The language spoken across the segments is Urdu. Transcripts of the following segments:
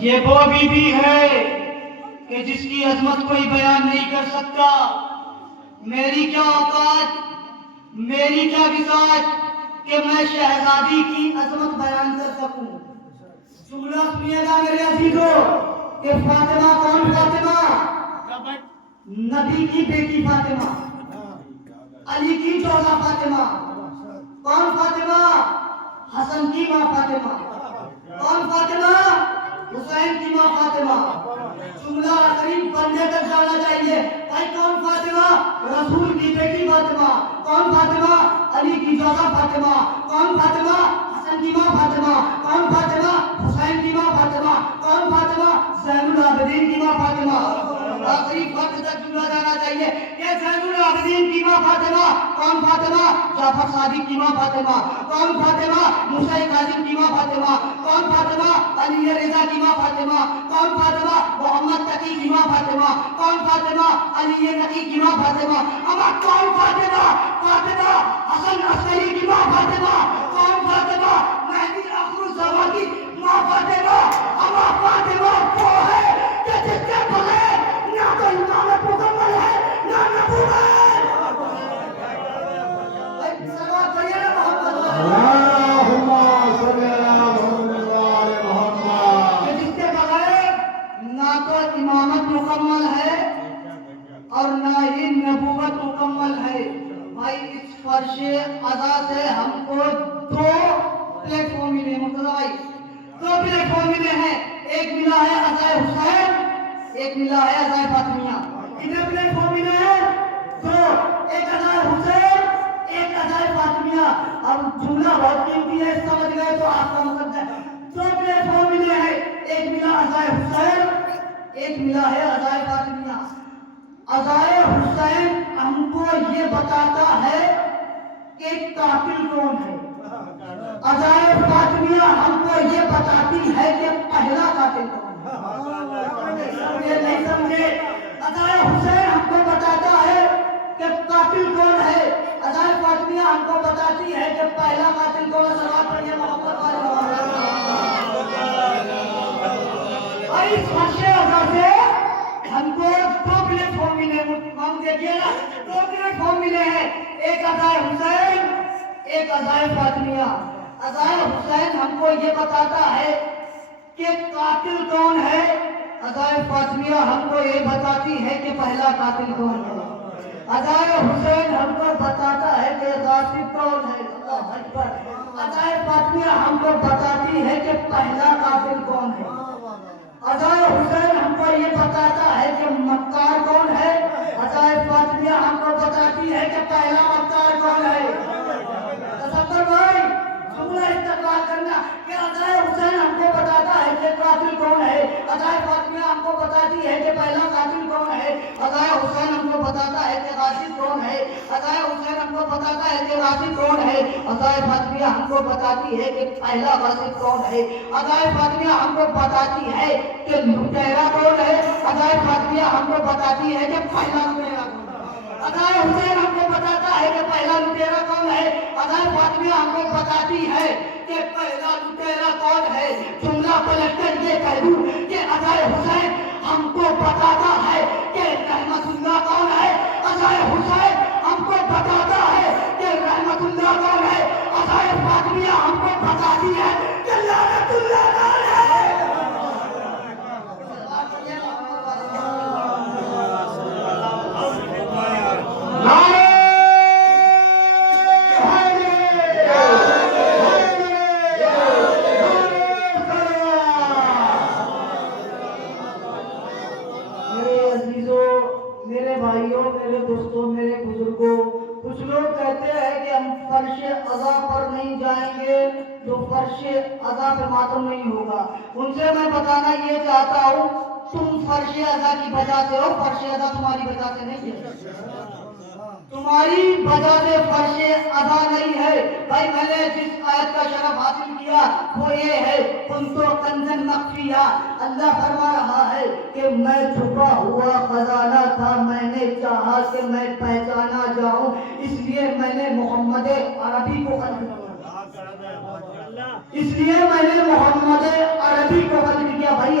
یہ وہ بیوی ہے کہ جس کی عظمت کوئی بیان نہیں کر سکتا. میری کیا اوقات، میری کیا بساط کہ میں شہزادی کی عظمت بیان کر سکوں. جملہ سنیے گا میرے عزیزو کہ فاطمہ کون فاطمہ؟ نبی کی بیٹی فاطمہ، علی کی چوزہ فاطمہ. کون فاطمہ؟ حسن کی ماں فاطمہ. کون فاطمہ؟ حسین کی ماں فاطمہ. جملہ قریب بننے تک جانا چاہیے. بھائی کون فاطمہ؟ رسول کی بیٹی فاطمہ. کون فاطمہ؟ علی کی چوزہ فاطمہ. کون فاطمہ؟ حسن کی ماں فاطمہ. کون فاطمہ؟ حسین کی ماں فاطمہ. کون فاطمہ؟ زین العابدین کی ماں فاطمہ. آخری وقت تک جملہ جانا چاہیے کہ زین العابدین کی ماں فاطمہ. کون فاطمہ؟ جعفر صادق کی ماں فاطمہ. کون فاطمہ؟ موسیٰ کاظم کی ماں فاطمہ. کون فاطمہ؟ علی رضا کی ماں فاطمہ. کون فاطمہ؟ محمد تقی کی ماں فاطمہ. کون فاطمہ؟ علی نقی کی ماں فاطمہ. اما کون فاطمہ؟ فاطمہ حسن عسکری کی ماں فاطمہ. کون فاطمہ؟ مہدی اخر الزمان کی ماں فاطمہ. اما فاطمہ وہ ہے کہ جس کے بغیر نہ تو امامت مکمل ہے نہ نبوت. سلوات پڑھیے نا محمد. اللہم صلی علی محمد وعلی محمد. کہ جس کے بغیر نہ تو امامت مکمل ہے اور نہ ہی نبوت مکمل ہے. بھائی اس فرش عزا سے ہم کو دو پلیٹ فارم ملے. مقتدہ بھائی دو پلیٹ فارم ملے ہیں. ایک ملا ہے عزائے حسین، ایک ملا ہے عزائے فاطمیہ. کتنے پلیٹ فارم ملے ہیں؟ دو. ایک عزائے حسین، ایک عزائے فاطمیہ. اب جملہ بہت قیمتی ہے، سمجھ گئے تو آپ کا مطلب ہے. دو پلیٹ فارم ملے ہیں. ایک ملا عزائے حسین، ایک ملا ہے عزائے فاطمیہ. عزائے حسین ہم کو یہ بتاتا ہے کہ قاتل کون ہے. عزائے فاطمیہ ہم کو یہ بتاتی ہے کہ پہلا قاتل کون ہے. یہ نہیں سمجھے. عزائے حسین ہم کو بتاتا ہے کہ قاتل کون ہے. عزائے فاطمیہ ہم کو بتاتی ہے کہ پہلا قاتل کون ہے. سلوات پڑھیے محمد والے محمد. اور اس فرش عزا سے ہم کو دو پلیٹ فارم ملے. ہم دیکھیے نا دو پلیٹ فارم ملے ہیں. ایک عزائے حسین، ایک عزائے فاطمیہ. عزائے حسین ہم کو یہ بتاتا ہے کہ قاتل کون ہے. عزائے فاطمیہ ہم کو یہ بتاتی ہے کہ پہلا قاتل کون ہے. عزائے حسین ہم کو بتاتا ہے کہ غاصب کون ہے. اللہ اکبر. عزائے فاطمیہ ہم کو بتاتی ہے کہ پہلا قاتل کون ہے. عزائے حسین ہم کو یہ بتاتا ہے کہ مکار کون ہے. عزائے فاطمیہ ہم کو بتاتی ہے کہ پہلا مکار کون ہے. تصور بھائی جملہ استقبال کرنا کہ عزائے حسین ہم کو بتاتا ہے کہ قاتل کون ہے. عزائے فاطمیہ ہم کو بتاتی ہے کہ پہلا قاتل کون ہے. عزائے حسین ہم کو بتاتا ہے کہ غاصب کون ہے. عزائے حسین ہم کو بتاتا ہے کہ غاصب کون ہے. عزائے فاطمیہ ہم کو بتاتی ہے کہ پہلا غاصب کون ہے. عزائے فاطمیہ ہم کو بتاتی ہے کہ لٹیرا کون ہے. عزائے فاطمیہ ہم کو بتاتی ہے کہ پہلا لٹیرا کون ہے. عزائے حسین ہم کو بتاتا ہے کہ پہلا لٹیرا کون ہے. عزائے فاطمیہ ہم کو بتاتی ہے کہ پہلا لٹیرا کون ہے. جملہ پلٹ کر یہ کہہ دوں کہ عزائے حسین ہم کو بتاتا ہے کہ رحمت اللہ کون ہے. عزائے حسین ہم کو بتاتا ہے کہ رحمت اللہ کون ہے. عزائے فاطمیہ ہم کو بتاتی ہے کہ لعنت اللہ کون ہے. میرے بھائیوں، میرے دوستوں، میرے بزرگوں، کچھ لوگ کہتے ہیں کہ ہم فرش عزا پر نہیں جائیں گے جو فرش عزا پہ ماتم نہیں ہوگا. ان سے میں بتانا یہ چاہتا ہوں تم فرش عزا کی وجہ سے ہو. فرش عزا تمہاری وجہ سے نہیں ہے. تمہاری وجہ سے فرش عزا نہیں ہے. بھائی میں نے جس آیت کا شرف حاصل کیا وہ یہ ہے کنتو کنزن مخفیہ. اللہ فرما رہا ہے کہ میں چھپا ہوا خزانہ تھا. میں نے چاہا کہ میں پہچانا جاؤں، اس لیے میں نے محمد عربی کو ختم کیا. اس لیے میں نے محمد عربی کو ختم کیا. بھائی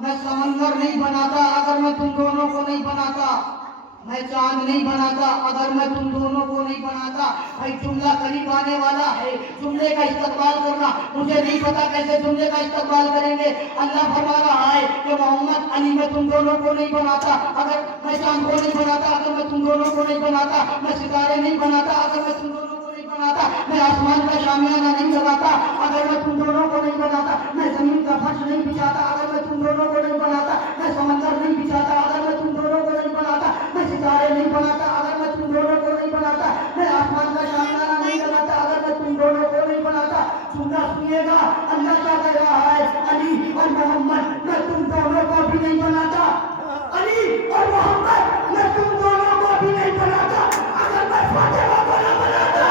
میں سمندر نہیں بناتا اگر میں تم دونوں کو نہیں بناتا، میں چاند نہیں بناتا اگر میں تم دونوں کو نہیں بناتا۔ بھائی جملہ قریب آنے والا ہے، جملے کا استقبال کرنا، مجھے نہیں پتا کیسے جملے کا استقبال کریں گے۔ اللہ فرما رہا ہے کہ محمد علی میں تم دونوں کو نہیں بناتا اگر میں چاند کو نہیں بناتا، اگر میں تم دونوں کو نہیں بناتا، میں ستارے نہیں بناتا اگر میں تم دونوں کو نہیں بناتا، میں آسمان کا شامیانہ نہیں لگاتا اگر میں تم دونوں کو نہیں بناتا، میں زمین کا فرش نہیں بچھاتا اگر میں تم دونوں کو نہیں بناتا، میں سمندر نہیں بچھاتا اگر میں تم دونوں کو نہیں بناتا، میں ستارے نہیں بناتا اگر میں تم دونوں کو نہیں بناتا، میں آسمان کا شامیانہ نہیں لگاتا اگر میں تم دونوں کو نہیں بناتا۔ سننا سنیے گا، اللہ کیا کہہ رہا ہے، علی اور محمد میں تم دونوں کو بھی نہیں بناتا، علی اور محمد میں تم دونوں کو بھی نہیں بناتا اگر میں فاطمہ کو نہ بناتا۔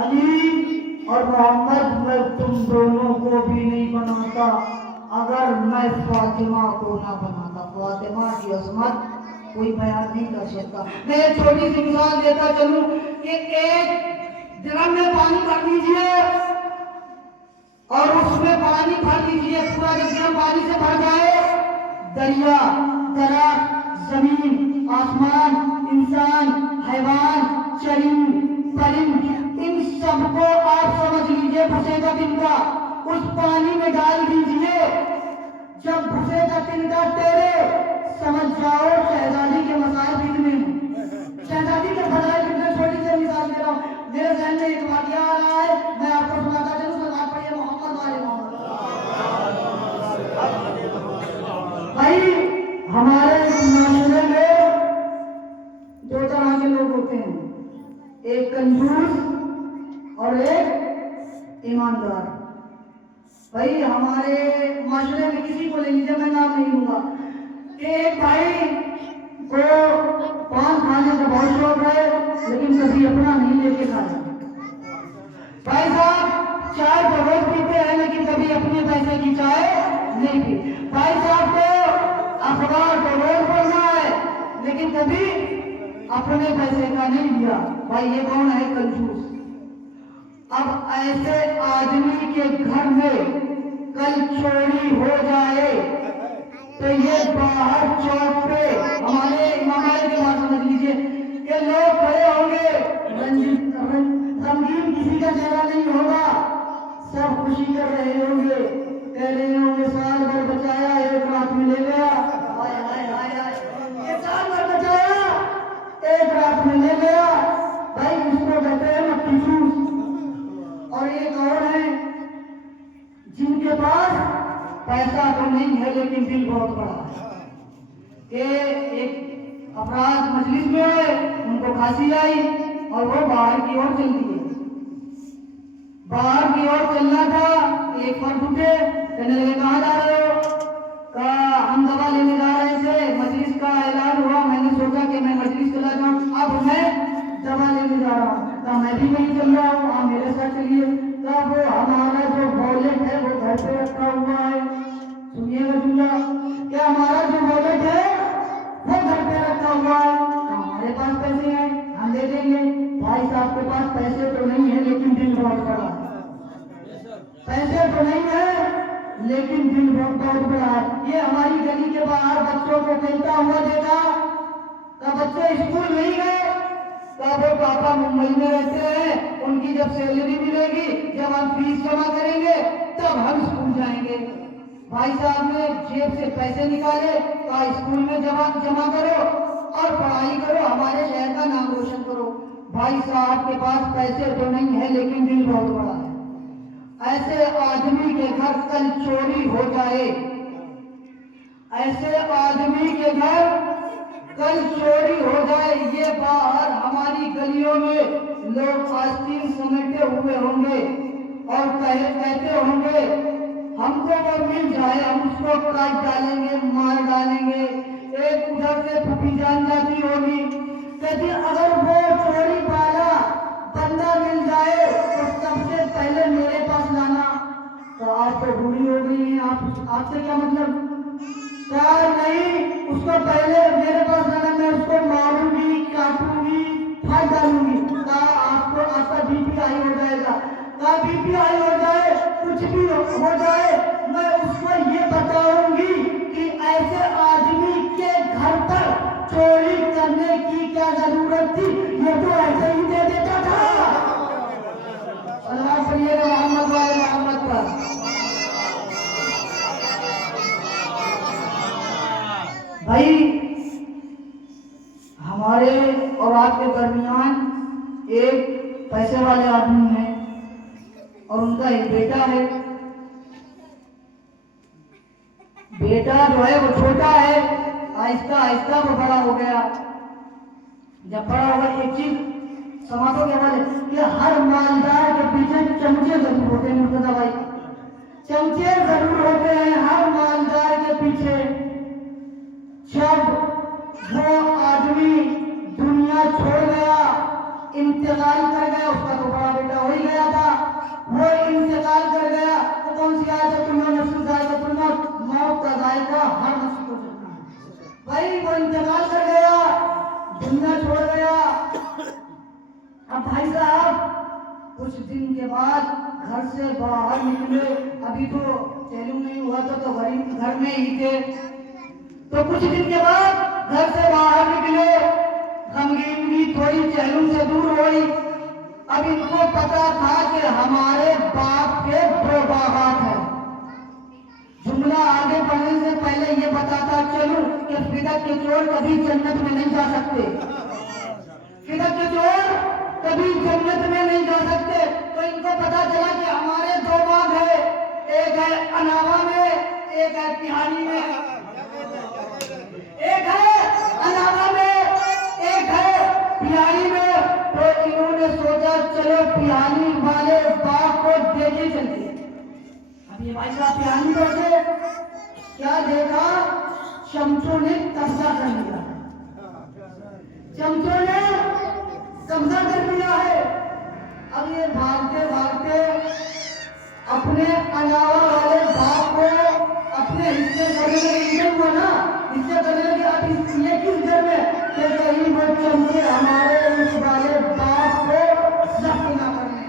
علی اور محمد میں تم دونوں کو بھی نہیں بناتا اگر میں فاطمہ کو نہ بناتا۔ فاطمہ کی عظمت کوئی بیان نہیں کر سکتا۔ میں ایک چھوٹی سی مثال دیتا چلوں کہ ایک ڈرم میں پانی بھر دیجیے اور اس میں پانی بھر دیجیے، پورا ڈرم پانی سے بھر جائے، دریا، درخت، زمین، آسمان، انسان، حیوان، چرند، پرند، ان سب کو آپ سمجھ لیجیے بھسے کا تنکا اس پانی میں ڈال دیجیے۔ جب بھسے کا تنکا تیرے، سمجھ جاؤ شہزادی کے مسائل کتنے ہیں، شہزادی کے فضائل کتنے۔ چھوٹی سی مثال دے رہا ہوں، میرے ذہن میں ایک واقعہ آ رہا ہے، میں آپ کو سناتا چلوں۔ سلام پڑھیے محمد والے محمد۔ بھائی ہمارے معاشرے میں دو طرح کے لوگ ہوتے ہیں، ایک کنجوس اور ایک ایماندار۔ بھائی ہمارے معاشرے میں کسی کو لے لیجیے، میں نام نہیں لوں گا، کہ ایک بھائی کو پان کھانے کا بہت شوق ہے لیکن کبھی اپنا نہیں لے کے کھایا۔ بھائی صاحب چائے تو روز پیتے ہیں لیکن کبھی اپنے پیسے کی چائے نہیں پی۔ بھائی صاحب کو اخبار تو روز پڑھنا ہے لیکن کبھی اپنے پیسے کا نہیں دیا۔ بھائی یہ کون ہے؟ کنجوس۔ اب ایسے آدمی کے گھر میں کل چوری ہو جائے تو یہ باہر چوک پہ ہمارے امام کے بات سمجھ لیجیے کہ لوگ کھڑے ہوں گے، رنگین کسی کا چہرہ نہیں ہوگا، سب خوشی کر رہے ہوں گے، کہہ رہے ہوں گے سال بھر بچایا ایک رات میں لے گیا، یہ سال بھر بچایا ایک رات میں لے گیا۔ بھائی اس کو کہتے ہیں مٹی چوس۔ اور ایک اور ہے جن کے پاس پیسہ تو نہیں ہے لیکن دل بہت بڑا ہے، کہ ایک افراد مجلس میں ہوئے، ان کو کھانسی آئی اور وہ باہر کی اور چل دیے، باہر کی اور چلنا تھا، ایک فرد اٹھے، کہنے لگے کہاں جا رہے ہو؟ کہا ہم دوا لینے جا رہے تھے، مجلس کا اعلان ہوا، میں نے سوچا کہ میں مجلس چلا جاؤں، اب میں دوا لینے جا رہا ہوں۔ کہا میں بھی نہیں چل رہا ہوں، آپ میرے ساتھ چلیے۔ کہا وہ ہمارا جو والٹ ہے وہ گھر پہ رکھا ہوا ہے، سنیے گا جملہ، کہ ہمارا جو والٹ ہے وہ گھر پہ رکھا ہوا ہے، ہمارے پاس پیسے ہیں ہم دے دیں گے۔ بھائی صاحب کے پاس پیسے تو نہیں ہے لیکن دل بہت بڑا ہے، پیسے تو نہیں ہے لیکن دل بہت بڑا ہے۔ یہ ہماری گلی کے باہر بچوں کو کھیلتا ہوا دیکھا، کہ بچے اسکول نہیں گئے، کہ وہ پاپا ممبئی میں رہتے ہیں، ان کی جب سیلری ملے گی، جب ہم فیس جمع کریں گے تب ہم اسکول جائیں گے۔ بھائی صاحب نے جیب سے پیسے نکالے، کہا اسکول میں جمع کرو اور پڑھائی کرو، ہمارے شہر کا نام روشن کرو۔ بھائی صاحب کے پاس پیسے تو نہیں ہے لیکن دل بہت بڑا ہے۔ ایسے آدمی کے گھر کل چوری ہو جائے، ایسے آدمی کے گھر کل چوری ہو جائے، یہ باہر ہماری گلیوں میں لوگ آستین سمیٹے ہوئے ہوں گے اور کہتے ہوں گے ہم کو وہ مل جائے ہم اس کو کاٹ ڈالیں گے، مار ڈالیں گے۔ ایک ادھر سے پھوپھی جان جاتی ہوگی، کہتی اگر وہ چوری والا بندہ مل جائے تو سب سے پہلے میرے پاس لانا۔ تو آپ تو بوڑھی ہو گئی ہیں، آپ سے کیا مطلب؟ اس کو پہلے میرے پاس لانا، میں اس کو ماروں گی، کاٹوں گی، پھاڑ ڈالوں گی، آپ کا بی پی ہائی ہو جائے گا، بی پی ہائی ہو جائے، کچھ بھی ہو جائے، میں اس کو یہ بتاؤں گی کہ ایسے آدمی کے گھر پر چوری کرنے کی کیا ضرورت تھی، یہ تو ایسے ہی دے دیتا تھا۔ اللہ پڑھیے محمد والے محمد پر۔ بھائی ہمارے اور آپ کے درمیان ایک پیسے والے آدمی ہیں اور ان کا ایک بیٹا ہے۔ بیٹا جو ہے وہ چھوٹا ہے، آہستہ آہستہ وہ بڑا ہو گیا۔ جب بڑا ہوا ایک چیز سماجوں کے حوالے کہ ہر مالدار کے پیچھے چمچے ضرور ہوتے ہیں، مرتضی بھائی چمچے ضرور ہوتے ہیں ہر مالدار کے پیچھے۔ جب وہ آدمی دنیا چھوڑ گیا، انتقال کر گیا، اس کا تو بڑا بیٹا ہو ہی گیا تھا، وہ انتقال کر گیا تو کون سی آیت ہے؟ تم نفس ذائقۃ الموت، موت کا ذائقہ ہر نفس کو چکھنا ہے۔ بھائی وہ انتقال کر گیا، دنیا چھوڑ گیا۔ اب بھائی صاحب کچھ دن کے بعد گھر سے باہر نکلے، ابھی تو تعلیم نہیں ہوا تھا تو غریب گھر میں ہی تھے، تو کچھ دن کے بعد گھر سے باہر نکلے، غمگینی تھوڑی چہلم سے دور ہوئی۔ اب ان کو پتا تھا کہ ہمارے باپ کے دو باغات ہیں۔ جملہ آگے بڑھنے سے پہلے یہ بتاتا چلوں کہ فدق کے چور کبھی جنت میں نہیں جا سکتے، فدق کے چور کبھی جنت میں نہیں جا سکتے۔ تو ان کو پتا چلا کہ ہمارے دو باغ ہیں، ایک ہے اناوا میں، ایک ہے پہانی میں، ایک ہے اناوا میں، ایک ہے پہانی میں۔ تو انہوں نے سوچا چلو پہانی والے باغ کو دیکھے چلتے۔ اب یہ بھائی صاحب پہانی پہنچے، کیا دیکھا؟ چمچوں نے قبضہ کر لیا، چمچوں نے قبضہ کر لیا ہے۔ اب یہ بھاگتے بھاگتے اپنے اناوا والے باغ کو اپنے حصے کرنے لگے، ہوا نا حصے کرنے لگے۔ اب یہ کس گھر میں کہ کہیں وہ چمچے ہمارے اس والے باغ کو ضبط نہ کر لیں۔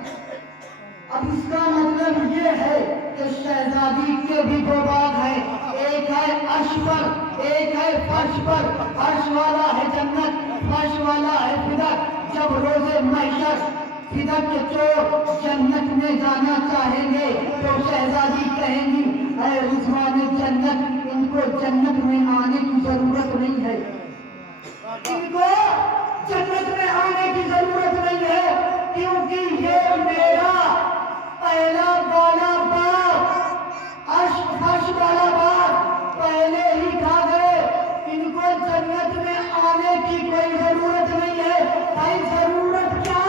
اب اس کا مطلب یہ ہے کہ شہزادی کے بھی دو باغ ہیں، ایک ہے عرش پر، ایک ہے فرش پر۔ عرش والا ہے جنت، فرش والا ہے فدق۔ جب روز محشر فدق کے چور جنت میں جانا چاہیں گے تو شہزادی کہیں گی اے رضوان جنت، ان کو جنت میں آنے کی ضرورت نہیں ہے، ان کو جنت میں آنے کی ضرورت نہیں ہے، کیونکہ یہ میرا پہلا والا باغ، عرش فرش والا باغ پہلے ہی کھا گئے، ان کو جنت میں آنے کی کوئی ضرورت نہیں ہے۔ بھائی ضرورت کیا،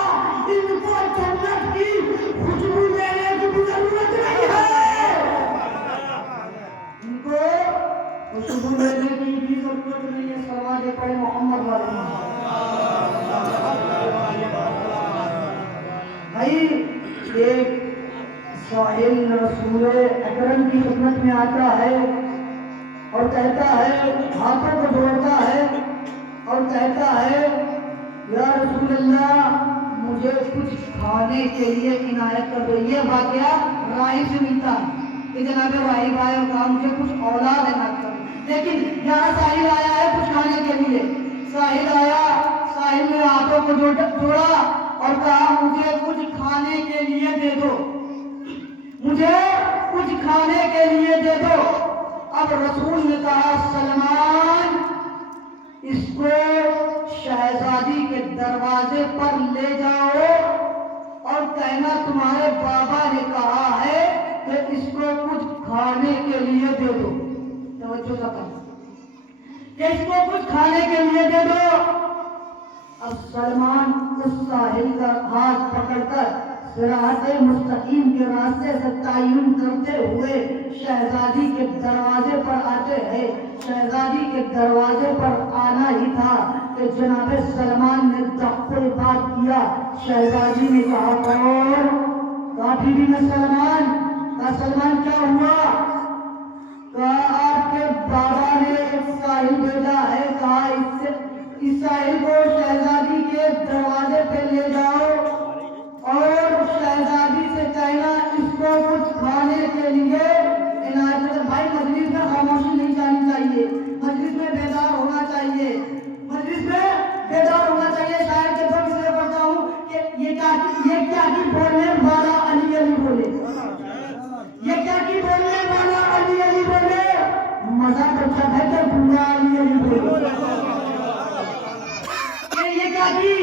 ان کو جنت کی خوشبو لینے کی بھی ضرورت نہیں ہے، ان کو خوشبو لینے کی بھی ضرورت نہیں ہے۔ سلوات پڑھیں محمد والے۔ بھائی ایک ساحل رسول اکرم کی خدمت میں آتا ہے اور کہتا ہے، ہاتھوں کو جوڑتا ہے اور کہتا ہے یا رسول اللہ مجھے کچھ کھانے کے لیے عنایت کر دو۔ یہ واقعہ راہی سے ملتا کہ جناب راہی بھائی کا مجھے کچھ اولاد عنایت کر دو، لیکن یہاں ساحل آیا ہے کچھ کھانے کے لیے۔ ساحل آیا، ساحل نے ہاتھوں کو جوڑا اور کہا مجھے کچھ کھانے کے لیے دے دو، مجھے کچھ کھانے کے لیے دے دو۔ اب رسول نے کہا سلمان اس کو شہزادی کے دروازے پر لے جاؤ اور کہنا تمہارے بابا نے کہا ہے کہ اس کو کچھ کھانے کے لیے دے دو۔ توجہ سے کرنا کہ اس کو کچھ کھانے کے لیے دے دو۔ اب سلمان اس ساحل کا ہاتھ پکڑ کر صراط مستقیم کے راستے سے تعین کرتے ہوئے شہزادی کے دروازے پر آتے ہیں۔ شہزادی کے دروازے پر آنا ہی تھا کہ جناب سلمان نے دفتر بات کیا۔ شہزادی نے کہا کون؟ کہا بیوی میں سلمان۔ کہا سلمان کیا ہوا؟ کہا آپ کے بابا نے ایک ساحل بھیجا اس ساحل کو شہزادی کے دروازے پہ لے جاؤ اور شہزادی سے کہنا اس کو کچھ کھانے کے لیے عنایت کرے۔ بھائی مجلس میں خاموشی نہیں جانی چاہیے، مجلس میں بیدار ہونا چاہیے، مجلس میں بیدار ہونا چاہیے۔ شاعر کے طور سے پڑھتا ہوں کہ یہ کیا کی بولنے والا علی علی بولے، یہ کیا کی بولنے والا علی علی بولے، مزہ تو جب ہے کہ پورا علی علی بولے۔ یہ کیا کی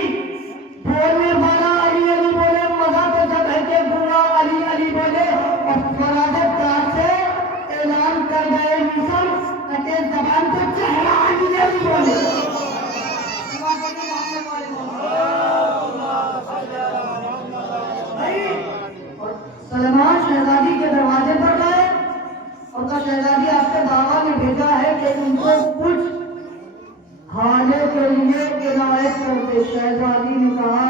بولنے والا علی علی بولے، مزہ تو جب ہے کہ پورا علی علی بولے۔ اور فرادت کار سے اعلان کر گئے مصر کہ زبان کو چہرہ علی علی بولے۔ سلمان شہزادی کے دروازے پر گئے اور کہا شہزادی آپ کے بابا نے بھیجا ہے کہ ان کو کچھ کھانے کے لیے عنایت کر دے۔ شہزادی نے کہا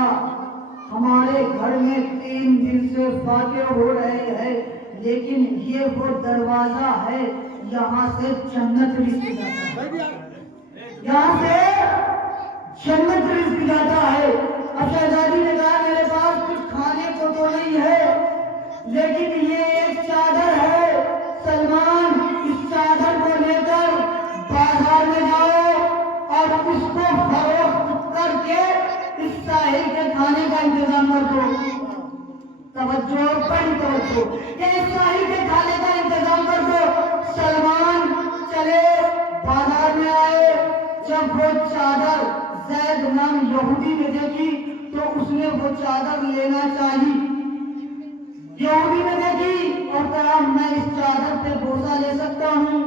ہمارے گھر میں 3 دن سے فاتح ہو رہے ہیں، لیکن یہ وہ دروازہ ہے یہاں سے جنت رزق جاتا ہے، یہاں سے جنت رزق جاتا ہے۔ اب شہزادی نے کہا میرے پاس کچھ کھانے کو تو نہیں ہے، لیکن یہ ایک چادر ہے، سلمان اس چادر کو لے کر بازار میں جاؤ اور اس کو فروخت کر کے اس ساحل کے کھانے کا انتظام کر دو۔ توجہ بڑی توجہ کہ اس ساحل کے کھانے کا انتظام کر دو۔ سلمان چلے بازار میں آئے، جب وہ چادر زید نام یہودی نے دیکھی تو اس نے وہ چادر لینا چاہی۔ یہودی نے دیکھی اور کہا میں اس چادر پہ بوسہ لے سکتا ہوں،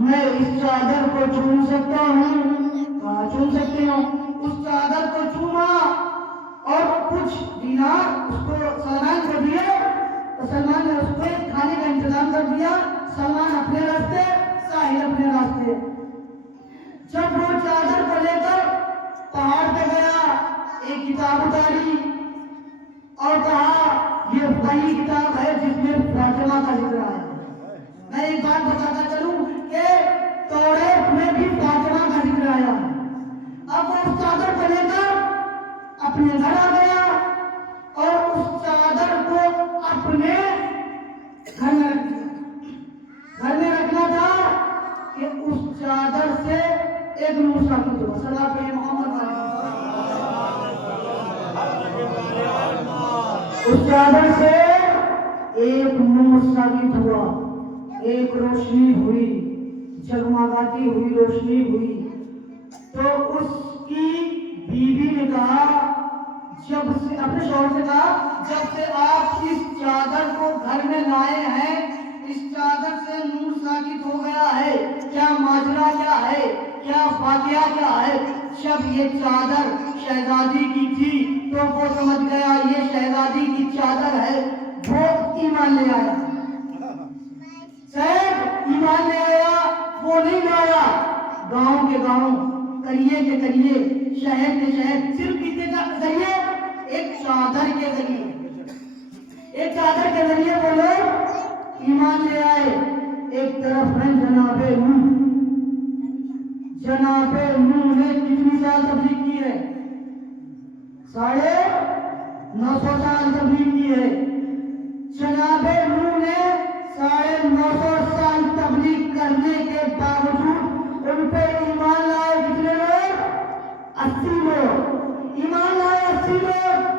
میں اس چادر کو چوم سکتا ہوں۔ کہا چوم سکتے ہو۔ اس چادر کو چوما اور کچھ دینار اس کو سلمان کو دیے تو سلمان نے اس کو کھانے کا انتظام کر دیا۔ سلمان اپنے راستے، ساحل اپنے راستے۔ جب وہ چادر کو لے کر پہاڑ پہ گیا، ایک کتاب اتاری اور کہا یہ وہی کتاب ہے جس میں فاطمہ کا ذکر آیا ہے۔ میں ایک بات بتاتا چلوں کہ توریت میں بھی فاطمہ کا ذکر آیا ہے۔ اب وہ اس چادر کو لے کر اپنے گھر آ گیا اور اس چادر کو اپنے گھر میں رکھ دیا۔ گھر میں رکھنا تھا کہ اس چادر سے ایک نور ثابت ہوا۔ صلی پہ محمد علیہ۔ اس چادر سے ایک نور ثابت ہوا، ایک روشنی ہوئی، جگمگاتی ہوئی روشنی ہوئی۔ تو اس کی بیوی نے کہا جب سے اپنے شوہر سے کہا جب سے آپ اس چادر کو گھر میں لائے ہیں اس چادر سے نور ثابت ہو گیا ہے، کیا ماجرا کیا ہے، کیا واقعہ کیا ہے؟ جب یہ چادر شہزادی کی تھی تو وہ سمجھ گیا یہ شہزادی کی چادر ہے، وہ ایمان لے آیا۔ سید ایمان لے آیا، وہ نہیں لایا گاؤں کے گاؤں، قریے کے قریے، شہر کے شہر، صرف کسی کا ذریعے ایک چادر کے ذریعے، ایک چادر کے ذریعے وہ لوگ ایمان لے آئے۔ ایک طرف ہے جناب نوح، جناب نوح نے کتنی سال تبلیغ کی ہے؟ 950 سال تبلیغ کی ہے۔ جناب نوح نے 950 سال تبلیغ کرنے کے باوجود ان پہ ایمان لائے کتنے لوگ؟ 80 لوگ ایمان لائے، 80 لوگ۔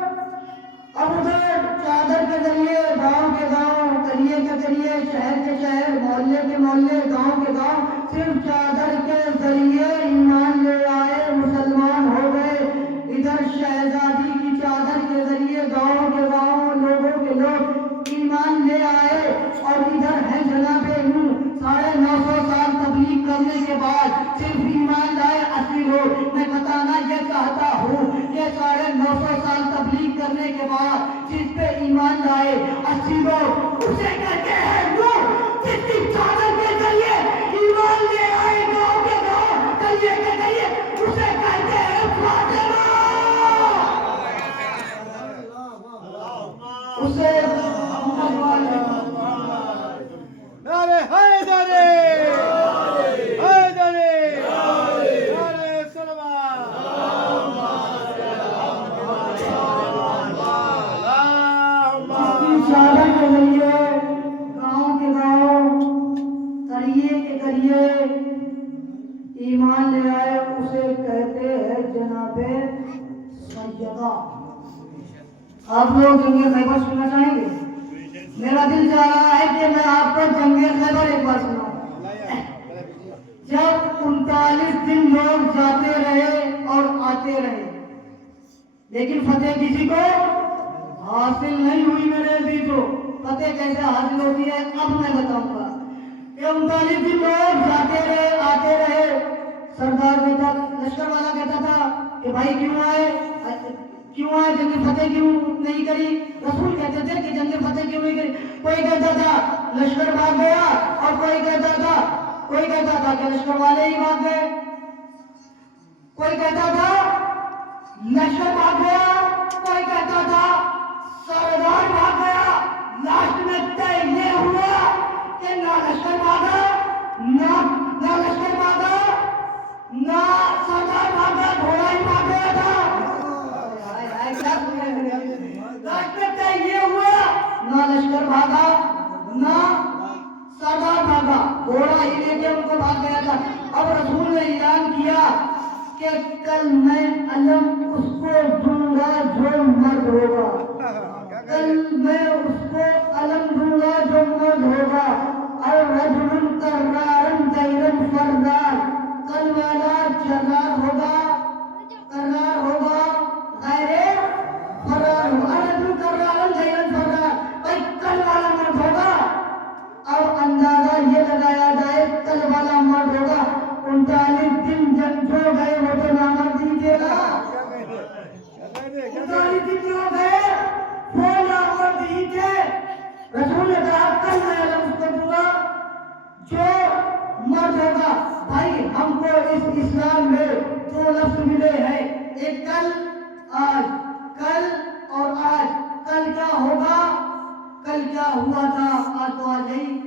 اب ادھر چادر کے ذریعے گاؤں کے گاؤں، قریے کے قریے، شہر کے شہر، محلے کے محلے، گاؤں کے گاؤں، صرف چادر کے ذریعے ایمان لے آئے، مسلمان ہو گئے۔ ادھر شہزادی کی چادر کے ذریعے گاؤں کے گاؤں، لوگوں کے لوگ ایمان لے آئے، اور ادھر ہے جناب نوح 950 سال تبلیغ کرنے کے بعد صرف ایمان لائے 80 لوگ۔ میں بتانا یہ چاہتا ہوں کہ 950 سال تبلیغ کرنے کے بعد جس پہ ایمان لائے 80 لوگ، اسے کہتے ہیں نوح، جس کی چادر کے ذریعے ایمان لے آئے گاؤں کے گاؤں، قریے کے قریے، اسے کہتے ہیں فاطمہ، اسے محمد والے نعرے حیدری، حیدری، نعرے سلمان۔ ایمان لے آئے اسے کہتے ہیں جناب سیدہ۔ آپ لوگ جنگ خیبر سننا چاہیں گے؟ میرا دل چاہ رہا ہے کہ میں آپ کو جنگ خیبر ایک بار سناؤں۔ جب 39 دن لوگ جاتے رہے اور آتے رہے لیکن فتح کسی کو حاصل نہیں ہوئی۔ میرے عزیزو، فتح کیسے حاصل ہوتی ہے اب میں بتاؤں گا۔ کہ 39 دن لوگ جاتے رہے آتے رہے، سردار کہتا، لشکر والا کہتا تھا کہ بھائی کیوں آئے جنگ فتح کیوں نہیں کری؟ رسول کہتے تھے کہ جنگ فتح کیوں نہیں کری؟ کوئی کہتا تھا لشکر بھاگ گیا، اور کوئی کہتا تھا کہ لشکر والے ہی بھاگ گئے، کوئی کہتا تھا لشکر بھاگ گیا، کوئی کہتا تھا سردار بھاگ گیا۔ لاسٹ میں طے یہ ہوا کہ نہ لشکر بھاگا، نہ لشکر بھاگا، نہ سردار بھاگا، گھوڑا ہی بھاگ گیا تھا۔ لاسٹ میں طے یہ ہوا نہ لشکر بھاگا نہ سردار بھاگا، گھوڑا ہی لے کے ان کو بھاگ گیا تھا۔ اب رسول نے اعلان کیا کہ کل میں علم اس کو دوں گا جو مرد ہوگا، کل میں اس کو علم دوں گا جو مرد ہوگا۔ اور رجل کرارن دیرن فردار، کل والا جرار ہوگا، کرار ہوگا، غیر فرار ہوگا۔ رجل کرارن دیرن فردار، بھائی کل والا مرد ہوگا۔ اب اندازہ یہ لگایا جائے کل والا مرد ہوگا، 39 دن جنگ جو گئے وہ تو نامردی دے گا، 39 دن جو گئے وہ نامردی تھے۔ رسول نے کہا کل میں علم اس کو دوں گا جو مرد ہوگا۔ بھائی ہم کو اس اسلام میں دو لفظ ملے ہیں، ایک کل، آج، کل اور آج۔ کل کیا ہوگا، کل کیا ہوا تھا، آج تو آج نہیں۔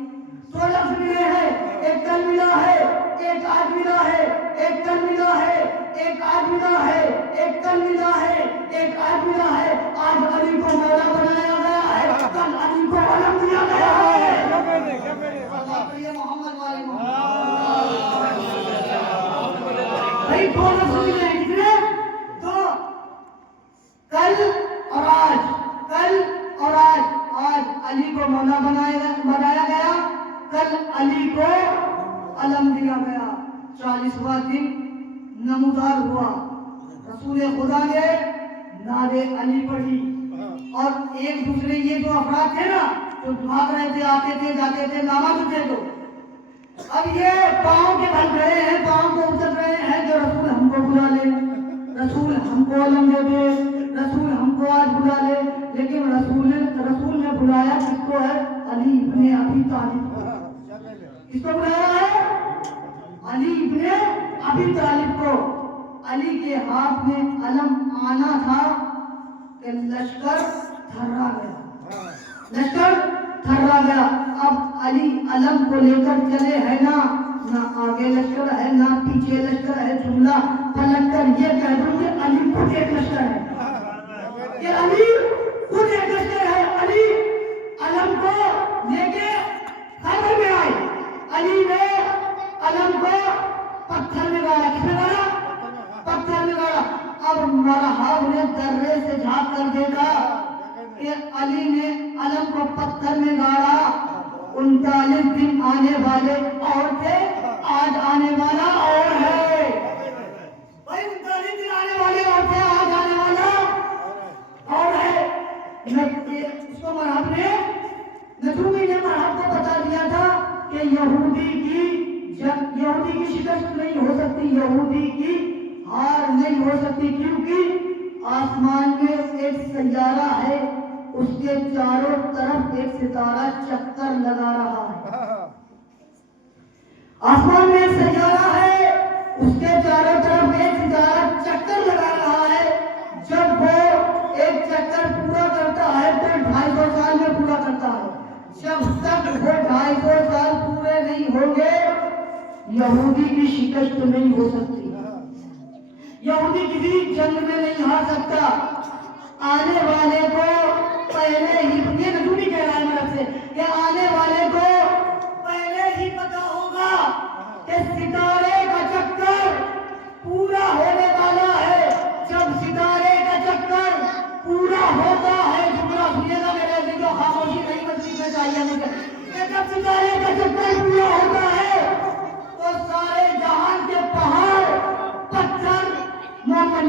دو لفظ ملے ہیں، ایک کل ملا ہے، ایک آج ملا ہے، ایک کل ملا ہے، ایک آج ملا ہے، ایک کل ملا ہے، ایک آج ملا ہے۔ آج علی کو مولا بنایا گیا ہے، کل علی کو علم دیا گیا ہے۔ محمد والی بھائی دو لفظ ملے ہیں، کتنے؟ دو، کل اور آج، کل اور آج۔ آج علی کو مولا بنایا گیا، کل علی کو علم دیا گیا۔ 40واں دن نمودار ہوا، رسول خدا نے نعرہ علی پڑھی، اور ایک دوسرے یہ جو افراد تھے نا جو بھاگ رہے تھے، آتے تھے جاتے تھے، نامرد تھے، تو اب یہ پاؤں کے بل کھڑے ہیں، پاؤں کو اچک رہے ہیں کہ رسول ہم کو بلا لے، رسول ہم کو علم دے دے، رسول ہم کو آج بلا لے۔ لیکن رسول نے بلایا کس کو ہے؟ علی ابن ابی طالب کو۔ کس کو بلایا ہے؟ علی ابن ابی طالب کو۔ علی کے ہاتھ میں علم آنا تھا کہ لشکر تھرا گیا، لشکر تھرا گیا۔ اب علی علم کو لے کر چلے ہیں، نہ آگے لشکر ہے نہ پیچھے لشکر ہے، جملہ پلٹ کر یہ کہہ دوں کہ علی خود ایک لشکر ہے، کہ علی خود ایک لشکر ہے۔ علی علم کو لے کے خیبر میں آئے، علی نے علم کو پتھر میں گاڑا۔ کس میں گاڑا؟ پتھر میں گاڑا۔ اب مرحب نے درے سے جھانک کر دیکھا کہ علی نے علم کو پتھر میں گاڑا۔ 39 دن آنے والے اور تھے، آج آنے والا اور ہے۔ بھائی 39 دن آنے والے اور تھے، آج آنے والا اور ہے۔ اس کو مرحب نے، نجومی نے مرحب کو بتا دیا تھا کہ یہودی کی شکست نہیں ہو سکتی، یہودی کی ہار نہیں ہو سکتی، کیونکہ آسمان میں ایک سیارہ ہے، اس کے چاروں طرف ایک ستارہ چکر لگا رہا ہے۔ آسمان میں ایک سیارہ ہے، اس کے چاروں طرف ایک ستارہ چکر لگا رہا ہے۔ جب وہ ایک چکر پورا کرتا ہے تو 250 سال میں پورا کرتا ہے۔ جب تک وہ 250 سال پورے نہیں ہوں گے یہودی کی شکست نہیں ہو سکتی، یہودی کسی جنگ میں نہیں ہار سکتا۔ آنے والے کو پہلے ہی، یہ نجومی کہہ رہا ہے میرے سے، کہ آنے والے کو پہلے ہی پتا ہوگا کہ ستارے کا چکر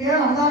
1,500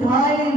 2.5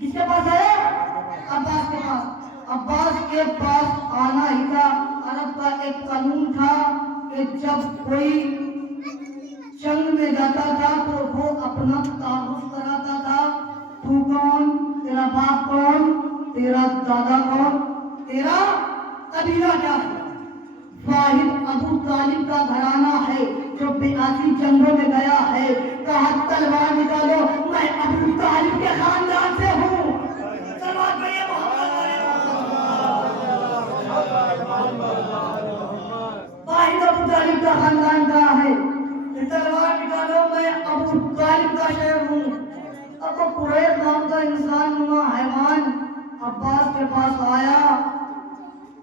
کس کے پاس ہے؟ عباس کے پاس۔ عباس کے پاس آنا ہی تھا۔ عرب کا ایک قانون تھا کہ جب کوئی جنگ میں جاتا تھا تو وہ اپنا تعارف کراتا تھا، تو کون، تیرا باپ کون، تیرا دادا کون، تیرا قبیلہ کیا ہے۔ واحد ابو طالب کا گھرانہ ہے جو 82 جنگوں میں گیا ہے، کہا تلوار نکالو، میں ابو طالب کے خاندان سے ہوں۔ تلوار پڑھیے محمد واحد ابو طالب کا خاندان کہاں ہے؟ تلوار نکالو، میں ابو طالب کا شہر ہوں۔ اب وہ قریش نام کا انسان نما حیوان عباس کے پاس آیا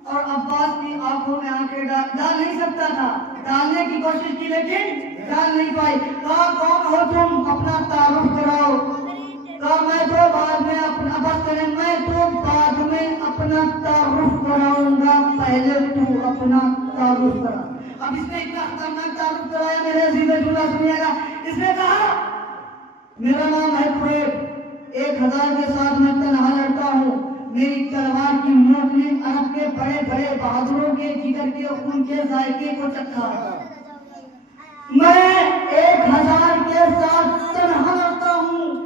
اور عباس کی آنکھوں میں آنکھیں ڈال نہیں سکتا تھا، ڈالنے کی کوشش کی لیکن ڈال نہیں پائی۔ کہا کون ہو تم، اپنا تعارف کراؤ۔ کہا میں تو بعد میں اپنا تعارف کراؤں گا، پہلے تو اپنا تعارف کرا۔ اب اس نے اتنا خطرناک تعارف کرایا، میرے عزیز جملہ سنیے گا۔ اس نے کہا میرا نام ہے قریب، 1000 کے ساتھ میں تنہا لڑتا ہوں، میری تلوار کی نوک نے عرب کے بڑے بڑے بہادروں کے جگر کے خون کے ذائقے کو چکھا۔ میں 1000 کے ساتھ تنہا لڑتا ہوں،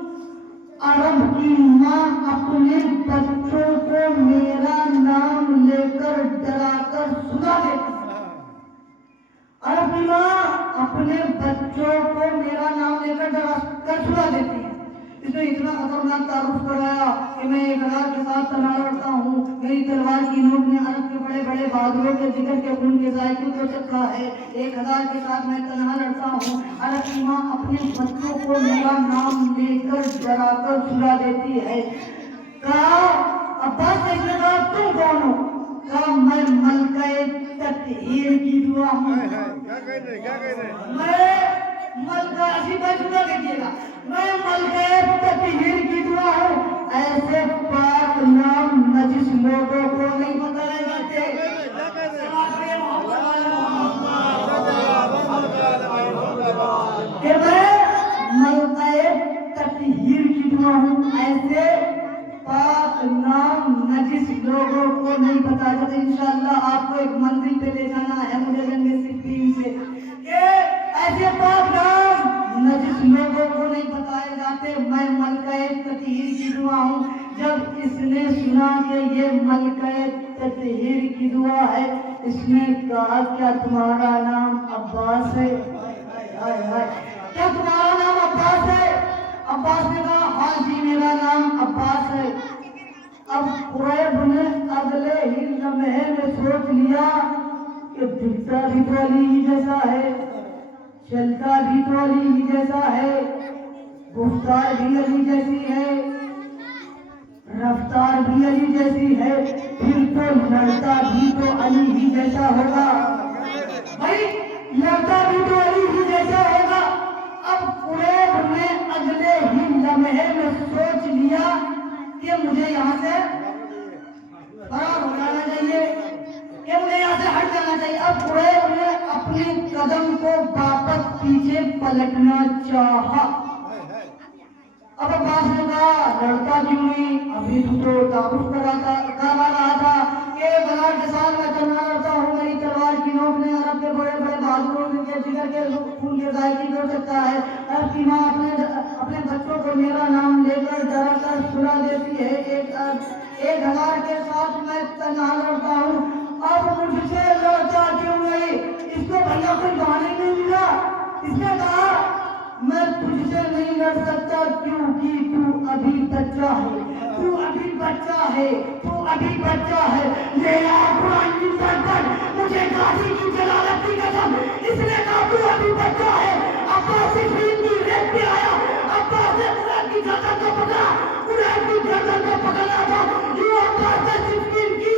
عرب کی ماں اپنے بچوں کو میرا نام لے کر ڈرا کر سلا دیتی ہے۔ عرب کی ماں اپنے بچوں کو میرا نام لے کر ڈرا کر سلا دیتی ہے۔ اس نے اتنا خطرناک تعارف کرایا کہ میں 1000 کے ساتھ تنہا لڑتا ہوں، میری تلوار کی نوک نے عرب کے بڑے بڑے بہادروں کے جگر کے خون کے ذائقے کو چکھا ہے۔ 1000 کے ساتھ میں تنہا لڑتا ہوں، عرب کی ماں اپنے بچوں کو میرا نام لے کر ڈرا کر سلا دیتی ہے۔ کہا عباس نے کہا تم کون ہو؟ کہا میں ملکہ تطہیر کی دعا ہوں۔ میں ملکہ اسی بجنا دیکھیے گا، میں ملکہ تطہیر کی دعا ہوں۔ ایسے پاک نام نجس لوگوں کو نہیں بتائے جاتے۔ کہ میں ملکہ تطہیر کی دعا ہوں، ایسے پاک نام نجس لوگوں کو نہیں بتایا جاتا۔ انشاءاللہ آپ کو ایک منزل پہ لے جانا ہے مجھے جنگ صفین سے، کہ ایسے پاک نام نجس لوگوں کو نہیں بتائے جاتے، میں ملکہ تطہیر کی دعا ہوں۔ جب اس نے سنا کہ یہ ملکہ تطہیر کی دعا ہے، اس نے کہا کیا تمہارا نام عباس ہے؟ کیا تمہارا نام عباس ہے؟ عباس نے کہا ہاں جی میرا نام عباس ہے۔ اب قریب نے اگلے ہی لمحے میں سوچ لیا کہ دکھتا بھی تو علی ہی جیسا ہے، چلتا بھی تو علی ہی جیسا ہے، گفتار بھی علی جیسی ہے، رفتار بھی علی جیسی ہے، پھر تو لڑتا بھی تو علی ہی جیسا ہوگا۔ بھائی لڑتا بھی تو علی ہی جیسا ہوگا۔ اب قریب نے اگلے ہی لمحے میں سوچ لیا کہ مجھے یہاں سے فرار ہو جانا چاہیے، کہ مجھے یہاں سے ہٹ جانا چاہیے۔ اب قریب نے اپنے قدم کو واپس پیچھے پلٹنا چاہا۔ اب عباس نے کہا لڑتا کیوں نہیں، ابھی تو تعارف کرا رہا تھا کہ 1000 کے ساتھ میں تنہا لڑتا ہوں، میری تلوار کی نوک نے عرب کے بڑے بڑے بہادروں کے جگر کے خون کے ذائقے کو چکھا ہے۔ عرب کی ماں اپنے بچوں کو میرا نام لے کر ڈرا کر سلا دیتی ہے۔ 1000 کے ساتھ میں تنہا لڑتا ہوں، اب مجھ سے لڑتا کیوں نہیں؟ اس کو بھیا کوئی بہانے نہیں ملا۔ اس نے کہا میں تجھ سے نہیں لڑ سکتا کیونکہ تو ابھی بچہ ہے، تو ابھی بچہ ہے، تو ابھی بچہ ہے۔ لے آ قرآن کی سرپٹ، مجھے غازی کی جلالت کی قسم، اس نے کہا تو ابھی بچہ ہے۔ عباس صفین کی ریت پہ آیا، عباس نے قرآن کی گردن کو پکڑا، قرآن کی گردن کو پکڑا تھا، یہ عباس نے صفین کی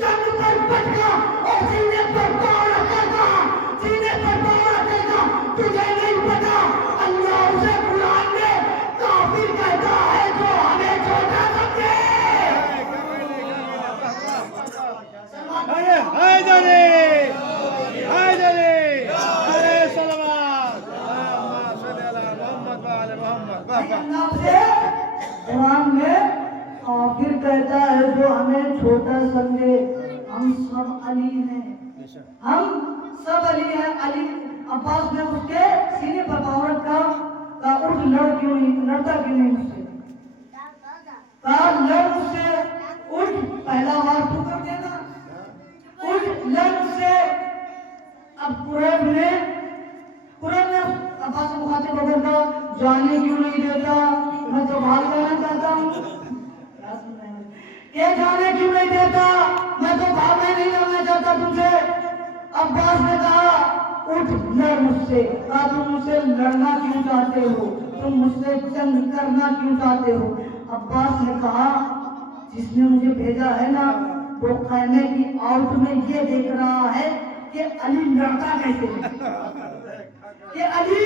جنگ پر پٹکا اور سینے پر پاؤں رکھ کر کہا، سینے پر پاؤں رکھ کر کہا تجھے نہیں پتا اللہ اسے قرآن میں کافر کہتا ہے جو ہمیں چھوٹا سمجھے۔ قرآن میں پھر کہتا ہے جو ہمیں چھوٹا سمجھے ہم سب علی ہیں، ہم سب علی ہیں۔ علی عباس نے اس کے سینے پر پاؤں رکھا، کہا اٹھ، لڑتا کیوں نہیں مجھ سے، کہا لڑ مجھ سے، اٹھ، پہلا وار تو کر دینا، اٹھ لڑ مجھ سے۔ اب قریب نے عباس سے مخاطب ہو کر کہا جانے کیوں نہیں دیتا، میں تو بھاگ جانا چاہتا ہوں، یہ جانے کیوں نہیں دیتا، میں تو بھاگنے نہیں لڑنا چاہتا تم سے۔ عباس نے کہا اٹھ لڑ مجھ سے، کہا تم مجھ سے لڑنا کیوں چاہتے ہو، تم مجھ سے جنگ کرنا کیوں چاہتے ہو۔ عباس نے کہا جس نے مجھے بھیجا ہے نا وہ خیمے کی عورت میں یہ دیکھ رہا ہے کہ علی لڑتا کیسے ہے، کہ علی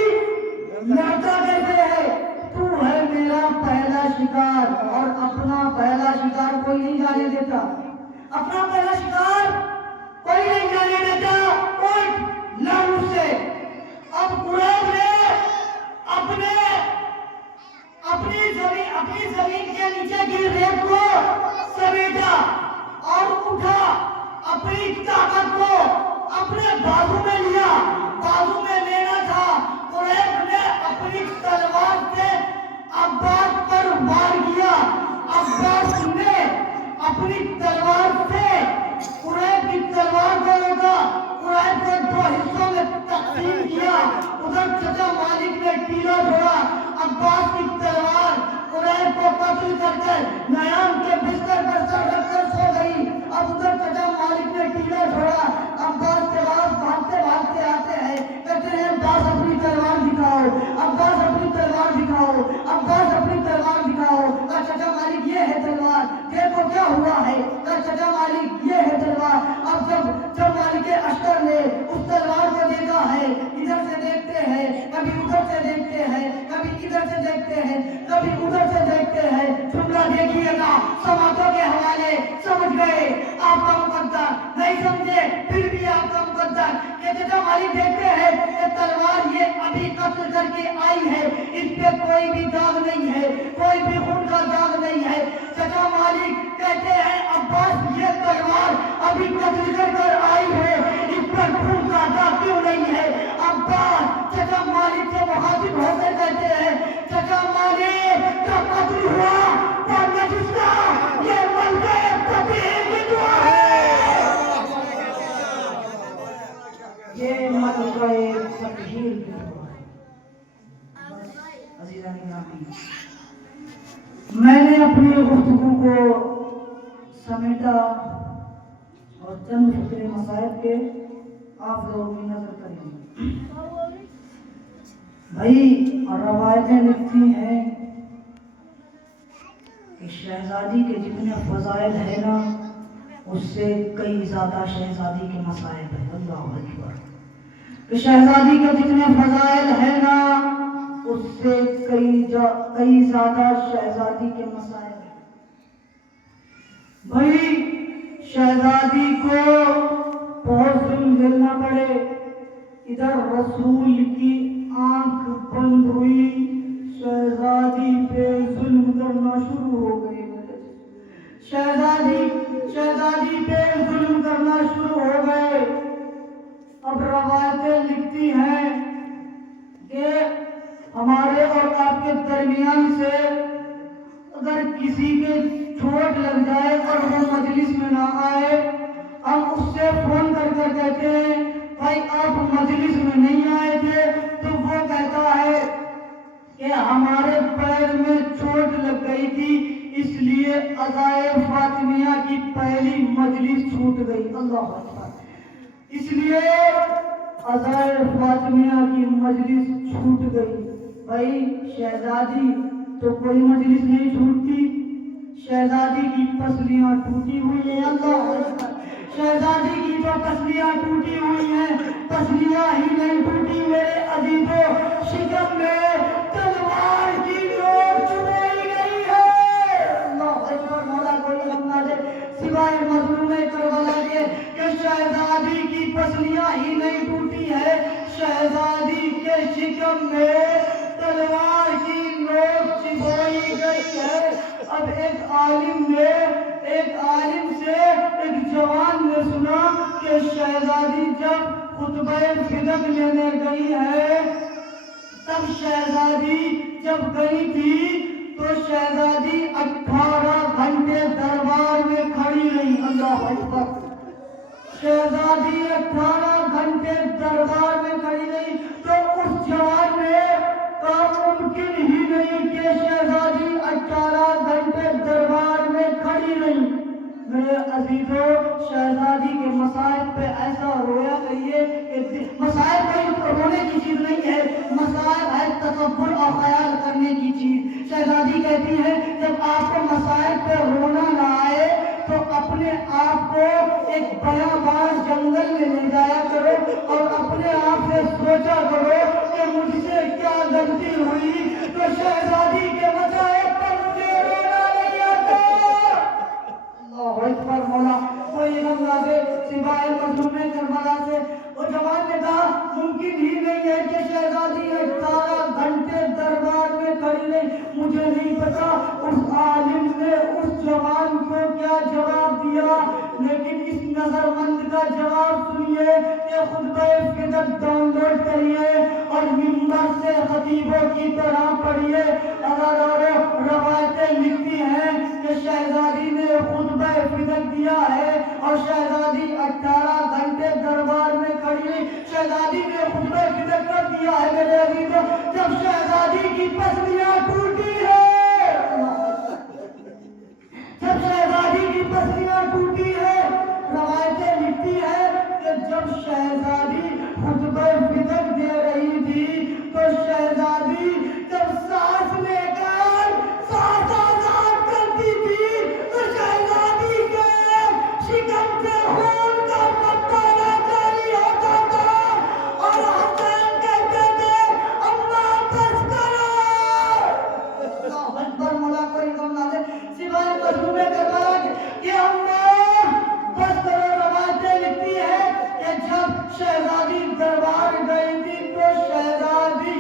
لڑتا کیسے ہے۔ تو ہے میرا پہلا شکار اور اپنا پہلا شکار کوئی نہیں جانے دیتا، اپنا پہلا شکار کوئی نہیں جانے دیتا، اٹھ لڑ مجھ سے۔ اب قریب نے اپنی زمین کے نیچے کی ریت کو سمیٹا اور اٹھا، اپنی طاقت کو اپنے بازو میں لیا، بازو میں لینا تھا۔ قریب نے اپنی تلوار سے عباس پر وار کیا، عباس نے اپنی تلوار سے قریب کی تلوار کو روکا، قریب کو دو حصوں میں تقسیم کیا۔ ادھر چچا مالک نے ٹیلا چھوڑا، عباس کی تلوار قریب کو قتل کر کر نیام کے بستر پر سر رکھ کر سو گئی۔ اب ادھر چچا مالک نے ٹیلا چھوڑا، عباس کے پاس بھاگتے بھاگتے آتے ہیں، کہتے ہیں عباس اپنی تلوار دکھاؤ، عباس اپنی تلوار دکھاؤ، عباس اپنی تلوار دکھاؤ۔ کہا چچا مالک یہ ہے تلوار، دیکھو کیا ہوا ہے۔ کہا چچا مالک یہ ہے تلوار۔ اب جب مالک اشتر نے اس تلوار کو دیکھا ہے، ادھر سے دیکھتے ہیں، کبھی ادھر سے دیکھتے ہیں، کبھی ادھر سے دیکھتے ہیں، کبھی ادھر سے دیکھتے ہیں۔ جملہ دیکھیے گا، سماعتوں کے حوالے سمجھ گئے آپ کا مقدر، نہیں سمجھے پھر بھی آپ کا مقدر۔ کہ چچا مالک دیکھتے ہیں کہ تلوار یہ ابھی قتل کر کے آئی ہے، اس پہ کوئی بھی داغ نہیں ہے، کوئی بھی خون کا داغ نہیں ہے۔ چچا مالک کہتے ہیں عباس یہ تلوار ابھی قتل کر کر آئی ہے، اس پر خون کا داغ کیوں نہیں ہے۔ عباس چچا مالک سے مخاطب ہو کر کہتے ہیں چچا مالک کا قتل ہوا اور نجس کا یہ ملکہ فتح کی دعا ہے، یہ ملکہ فتح کی دعا ہے۔ عزیزان گرامی، میں نے اپنی گفتگو کو سمیٹا اور چند فکرے مسائل کے آپ لوگوں کی نظر کریں۔ بھائی روایتیں لکھتی ہیں کہ شہزادی کے جتنے فضائل ہیں نا اس سے کئی زیادہ شہزادی کے مسائل ہیں۔ اللہ اکبر، کہ شہزادی کے جتنے فضائل ہیں نا اس سے کئی زیادہ شہزادی کے مسائل ہیں۔ بھائی شہزادی کو بہت ظلم جھیلنا پڑے، ادھر رسول کی آنکھ بند ہوئی، شہزادی پہ ظلم کرنا شروع ہو گئے، شہزادی پہ ظلم کرنا شروع ہو گئے۔ اب روایتیں لکھتی ہیں کہ ہمارے اور آپ کے درمیان سے اگر کسی کے چوٹ لگ جائے اور وہ مجلس میں نہ آئے، ہم اس سے فون کر کر کہتے ہیں بھائی آپ مجلس میں نہیں آئے تھے، تو وہ کہتا ہے کہ ہمارے پیر میں چوٹ لگ گئی تھی اس لیے عزائے فاطمیہ کی پہلی مجلس چھوٹ گئی۔ اللہ اکبر، اس لیے عزائے فاطمیہ کی مجلس چھوٹ گئی۔ بھائی شہزادی تو کوئی مجلس نہیں چھوٹتی، شہزادی کی پسلیاں ٹوٹی ہوئی ہیں۔ اللہ اکبر، شہزادی کی جو پسلیاں ٹوٹی ہوئی ہیں، پسلیاں ہی نہیں ٹوٹی میرے عزیزوں، شکم میں تلوار کی نوک چبھائی گئی ہے۔ اللہ اکبر، مولا کوئی اپنا دے سوائے مظلوم کربلا کے کہ شہزادی کی پسلیاں ہی نہیں ٹوٹی ہے، شہزادی کے شکم میں تلوار کی نوک چبھائی گئی ہے۔ اب ایک عالم جوان نے سنا کہ شہزادی جب خطبہ فدق لینے گئی ہے، تب شہزادی جب گئی تھی تو شہزادی 18 گھنٹے دربار میں کھڑی رہی۔ اللہ اکبر! شہزادی 18 گھنٹے دربار میں کھڑی رہی تو اس جوان نے کہا ممکن ہی نہیں کہ شہزادی 18 گھنٹے دربار میں کھڑی رہی۔ میرے عزیزوں، شہزادی کے مسائل پہ ایسا رویا کریے کہ مسائل کوئی رونے کی چیز نہیں ہے، مسائل ہے تکبر اور خیال کرنے کی چیز۔ شہزادی کہتی ہے جب آپ کو مسائل پہ رونا نہ آئے تو اپنے آپ کو ایک بیابان جنگل میں لے جایا کرو اور اپنے آپ سے سوچا کرو کہ مجھ سے کیا غلطی ہوئی تو شہزادی کے مسائل پر مجھے رونا نہیں آتا۔ اللہ اکبر! مولا کوئی غم نہ دے سوائے مظلوم کربلا سے۔ وہ جوان نے کہا ممکن ہی نہیں ہے کہ شہزادی 18 گھنٹے دربار میں کھڑی رہی۔ مجھے نہیں پتا اس عالم نے اس جوان کو کیا جواب دیا، لیکن اس نظر مند کا جواب سنیے کہ خطبہ فدق ڈاؤن لوڈ کریے اور ممبر سے خطیبوں کی طرح پڑھیے۔ اگر روایتیں لکھتی ہیں کہ شہزادی نے خطبہ فدق دیا ہے اور شہزادی 18 گھنٹے دربار میں کھڑی رہی۔ شہزادی نے خطبہ فدق کر دیا ہے میرے عزیزوں جب شہزادی کی پسلیاں ٹوٹی ہے، جب شہزادی کی پسلیاں ٹوٹی ہے۔ روایتیں لکھتی ہے کہ جب شہزادی خطبہ فدق دے رہی تھی تو شہزادی جب سانس لے کر سانس آزاد کرتی تھی تو شہزادی کے شکم سے خون کا فوارہ جاری ہوتا تھا اور حسین کہتے تھے اماں بس کرو۔ اللہ اکبر! مولا کوئی غم نہ دے سوائے مظلوم کربلا کہ اماں بس کرو۔ روایتیں لکھتی ہے کہ جب شہزادی دربار گئی تھی تو شہزادی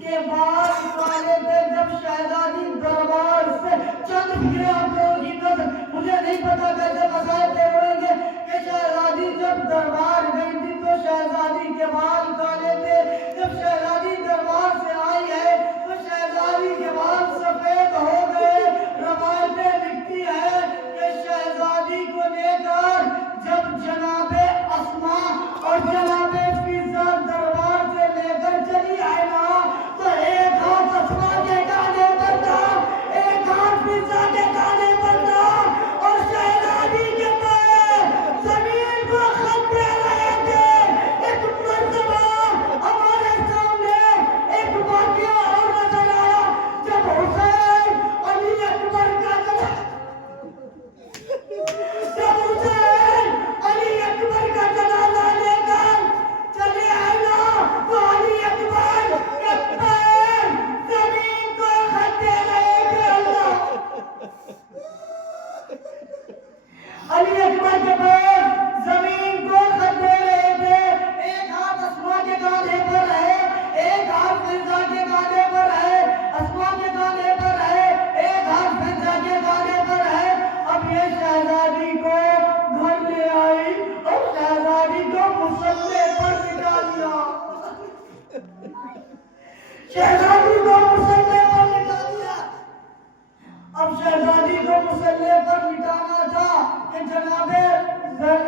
کے بال نکالے تھے، جب شہزادی دربار سے چند پھرے آپ لوگوں کی طرف، مجھے نہیں پتا کیسے مسائل پہ روئیں گے کہ شہزادی جب دربار گئی تھی تو شہزادی کے بال کالے تھے، جب شہزادی دربار سے آئی ہے تو شہزادی کے بال سفید ہو گئے۔ روایتیں لکھتی ہے کہ شہزادی کو لے کر جب جناب اسما اور جناب فیضہ دربار سے لے کر چلی آئے نا تو ایک ہاتھ اسما کے کاندھے پر تھا، ایک ہاتھ فیضہ کے کاندھے پر تھا اور شہزادی کے پیر زمین کو خط دے رہے تھے۔ ایک مرتبہ ہمارے سامنے ایک واقعہ اور نظر آیا جب حسین علی اکبر کا جنازہ لے کر چلے آئے نا تو علی اکبر کے پیر زمین کو خط دے رہے تھے۔ علی اکبر کے پیر زمین کو خط دے رہے تھے۔ ایک ہاتھ اسما کے کاندھے پر ہے، ایک ہاتھ فضا کے کاندھے پر ہے، اسما کے کاندھے پر ہے، ایک ہاتھ فضا کے کاندھے پر ہے۔ اب یہ شہزادی کو گھر لے آئی اور شہزادی کو مسلح پر لٹا دیا۔ شہزادی کو مسلح پر لٹا دیا۔ اب شہزادی کو مسلح پر لٹانا تھا کہ جناب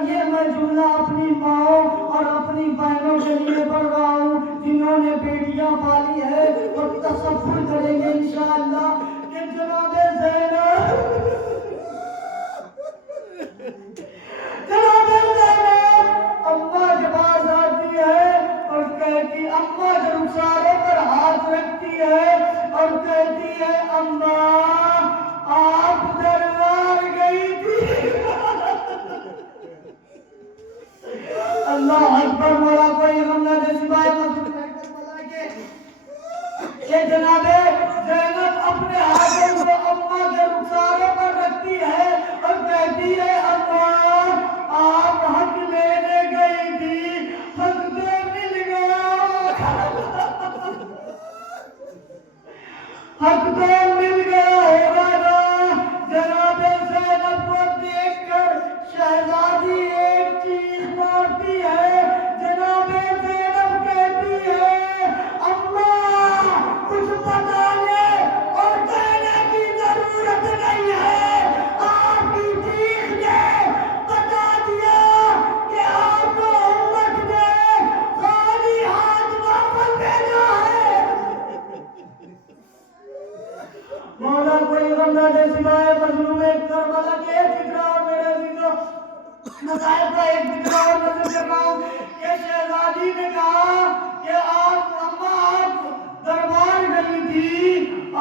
یہ میں جملہ اپنی ماں اور اپنی بہنوں کے لیے پڑھ رہا ہوں جنہوں نے بیٹیاں پالی ہے اور تصور کریں گے انشاءاللہ کہ جناب زینب اماں کے پاس آتی ہے اور کہتی، اماں جو رخسارے پر ہاتھ رکھتی ہے اور کہتی ہے اماں آپ دربار گئی تھی۔ اللہ اکبر! مولا کوئی غم نہ دے سوائے مظلوم کربلا کے کہ جناب زینب اپنے ہاتھوں کو اماں کے رخسارے پر رکھتی ہے اور کہتی ہے اماں آپ حق لینے گئی تھی، حق تو مل گیا، حق تو مل گیا ہوگا نا۔ جناب زینب کو دیکھ کر شہزادی کوئی غمزدہ سوائے مظلوم کربلا کے ایک فکرہ اور میرے عزیزوں مسائل کا ایک فکرہ اور نظر کر رہا ہوں کہ شہزادی نے کہا کہ آپ اما آپ دربار گئی تھی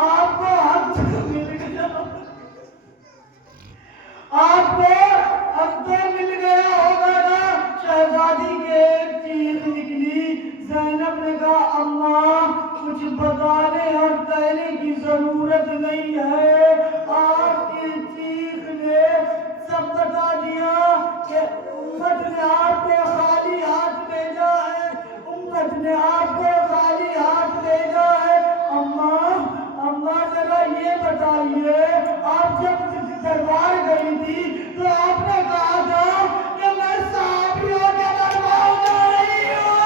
آپ کو حق مل گیا آپ کو حق تو مل گیا ہوگا نا شہزادی کے ایک چیز نکلی زینب نے کہا اما کچھ بتانے اور کہنے کی ضرورت نہیں ہے آپ کی چیز نے سب بتا دیا کہ امت نے آپ کو خالی ہاتھ بھیجا ہے امت نے آپ کو خالی ہاتھ بھیجا ہے اما ذرا یہ بتائیے آپ جب دربار گئی تھی تو آپ نے کہا تھا کہ میں صحابیوں کے دربار جا رہی ہوں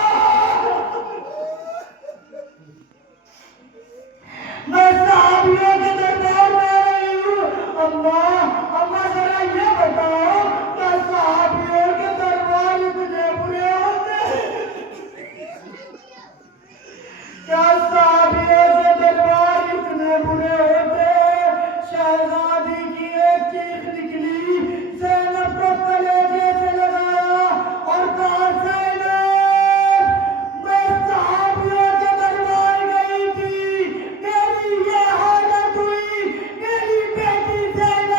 میں صحابیوں کے دربار جا رہی ہوں اما ذرا یہ بتاؤ کہ صحابیوں کے دربار اتنے برے ہوتے کیا صحابیوں کے دربار اتنے برے ہوتے شہزادی کی ایک چیخ نکلی زینب کو کلیجے سے لگایا اور کہا زینب میں صحابیوں کے دربار گئی تھی میری یہ حالت ہوئی میری بیٹی زینب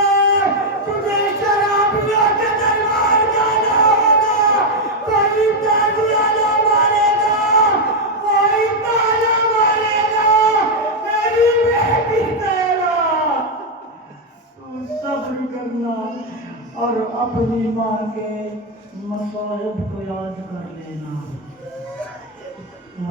تجھے شرابیوں کے دربار جانا ہوگا کوئی تعزیہ نہ مارے گا کوئی تانا مارے گا میری بیٹی زینب تو صبر کرنا اور اپنی ماں کے مصائب کو یاد کر لینا